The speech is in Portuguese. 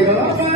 Chega lá.